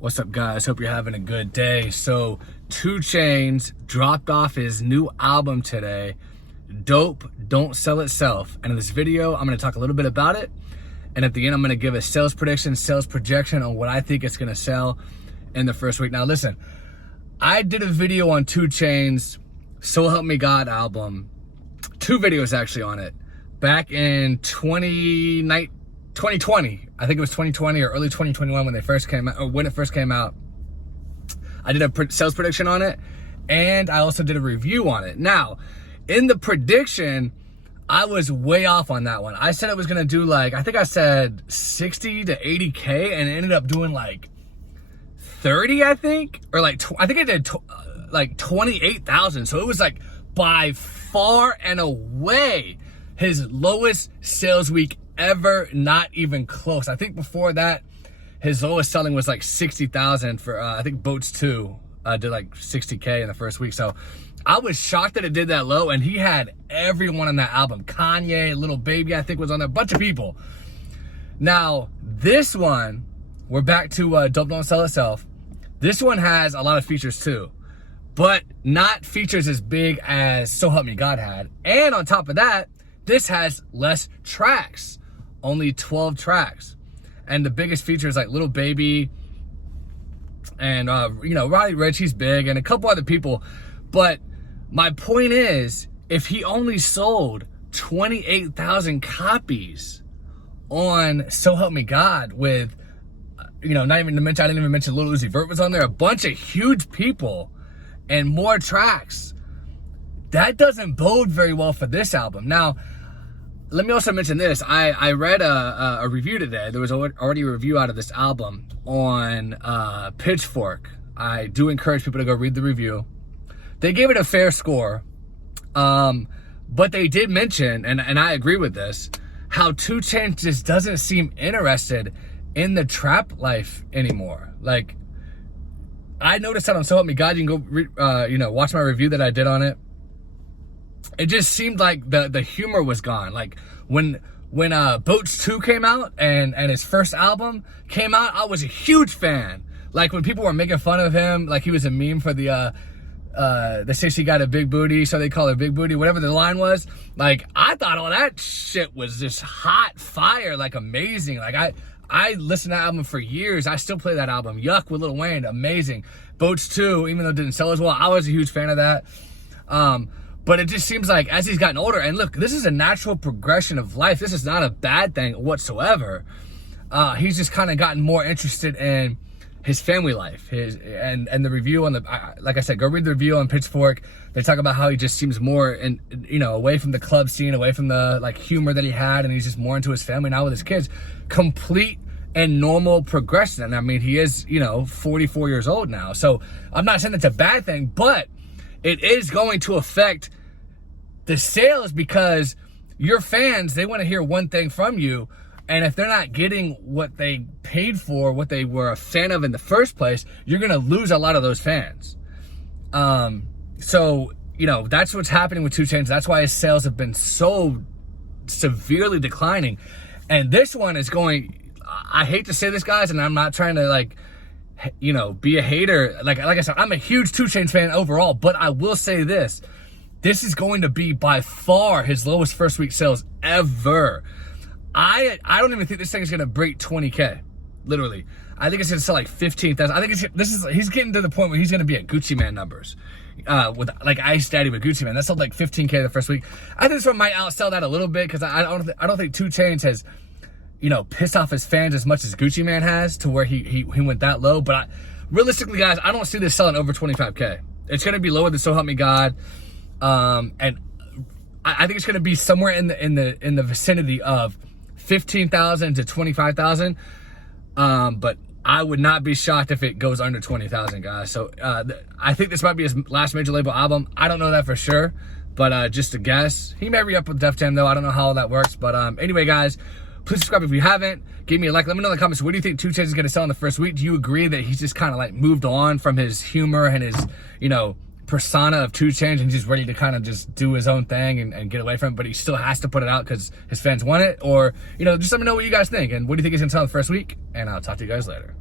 What's up, guys? Hope you're having a good day. So 2 Chainz dropped off his new album today, Dope, Don't Sell Itself. And in this video, I'm going to talk a little bit about it. And at the end, I'm going to give a sales prediction, sales projection on what I think it's going to sell in the first week. Now, listen, I did a video on 2 Chainz, So Help Me God album. 2 videos actually on it. Back in 2020, I think it was 2020 or early 2021 when they first came out, or when it first came out. I did a sales prediction on it, and I also did a review on it. Now, in the prediction, I was way off on that one. I said it was gonna do like, I think I said 60 to 80K, and it ended up doing like 30, I think, or like, I think it did like 28,000. So it was like by far and away his lowest sales week ever, not even close. I think before that, his lowest selling was like 60,000 for, I think Boats 2 did like 60K in the first week. So I was shocked that it did that low, and he had everyone on that album. Kanye, Little Baby, I think was on there, a bunch of people. Now, this one, we're back to Dope Don't Sell Itself. This one has a lot of features too, but not features as big as So Help Me God had. And on top of that, this has less tracks, only 12 tracks. And the biggest features like Little Baby and, you know, Roddy, Ricch, he's big, and a couple other people. But my point is, if he only sold 28,000 copies on So Help Me God with, you know, not even to mention, I didn't even mention Lil Uzi Vert was on there, a bunch of huge people and more tracks, that doesn't bode very well for this album. Now, let me also mention this. I read a review today. There was already a review out of this album on Pitchfork. I do encourage people to go read the review. They gave it a fair score, but they did mention, and I agree with this, how 2 Chainz just doesn't seem interested in the trap life anymore. Like, I noticed that on So Help Me God. You can go, you know, watch my review that I did on it. It just seemed like the humor was gone. Like when Boats 2 came out and his first album came out, I was a huge fan. Like when people were making fun of him, like he was a meme for the say she got a big booty, so they call her Big Booty, whatever the line was. Like, I thought all that shit was just hot fire, like amazing. Like I listened to that album for years. I still play that album. Yuck with Lil Wayne, amazing. Boats 2, even though it didn't sell as well, I was a huge fan of that. But it just seems like as he's gotten older, and look, this is a natural progression of life. This is not a bad thing whatsoever. He's just kind of gotten more interested in his family life. And the review on the, like I said, go read the review on Pitchfork. They talk about how he just seems more, you know, away from the club scene, away from the like humor that he had, and he's just more into his family now with his kids. Complete and normal progression. And I mean, he is, you know, 44 years old now. So I'm not saying it's a bad thing, but it is going to affect the sales, because your fans, they want to hear one thing from you, and if they're not getting what they paid for, what they were a fan of in the first place, you're going to lose a lot of those fans. So, you know, that's what's happening with 2 Chainz. That's why his sales have been so severely declining. And this one is going, I hate to say this, guys, and I'm not trying to, like, you know, be a hater. Like I said, I'm a huge 2 Chainz fan overall, but I will say this. This is going to be by far his lowest first week sales ever. I don't even think this thing is going to break 20K. Literally. I think it's going to sell like 15,000. I think he's getting to the point where he's going to be at Gucci Man numbers. With like Ice Daddy with Gucci Man. That sold like 15K the first week. I think this one might outsell that a little bit, because I don't think 2 Chainz has, you know, pissed off his fans as much as Gucci Man has, to where he went that low. But realistically, guys, I don't see this selling over 25K. It's going to be lower than So Help Me God. And I think it's going to be somewhere in the vicinity of 15,000 to 25,000. But I would not be shocked if it goes under 20,000, guys. So I think this might be his last major label album. I don't know that for sure, but just a guess. He may re-up with Def Jam though. I don't know how all that works. But anyway, guys, please subscribe if you haven't. Give me a like. Let me know in the comments, what do you think 2 Chainz is going to sell in the first week? Do you agree that he's just kind of like moved on from his humor and his, you know, persona of 2 Chainz, and he's just ready to kind of just do his own thing and get away from it, but he still has to put it out because his fans want it? Or, you know, just let me know what you guys think, and what do you think he's going to sell in the first week, and I'll talk to you guys later.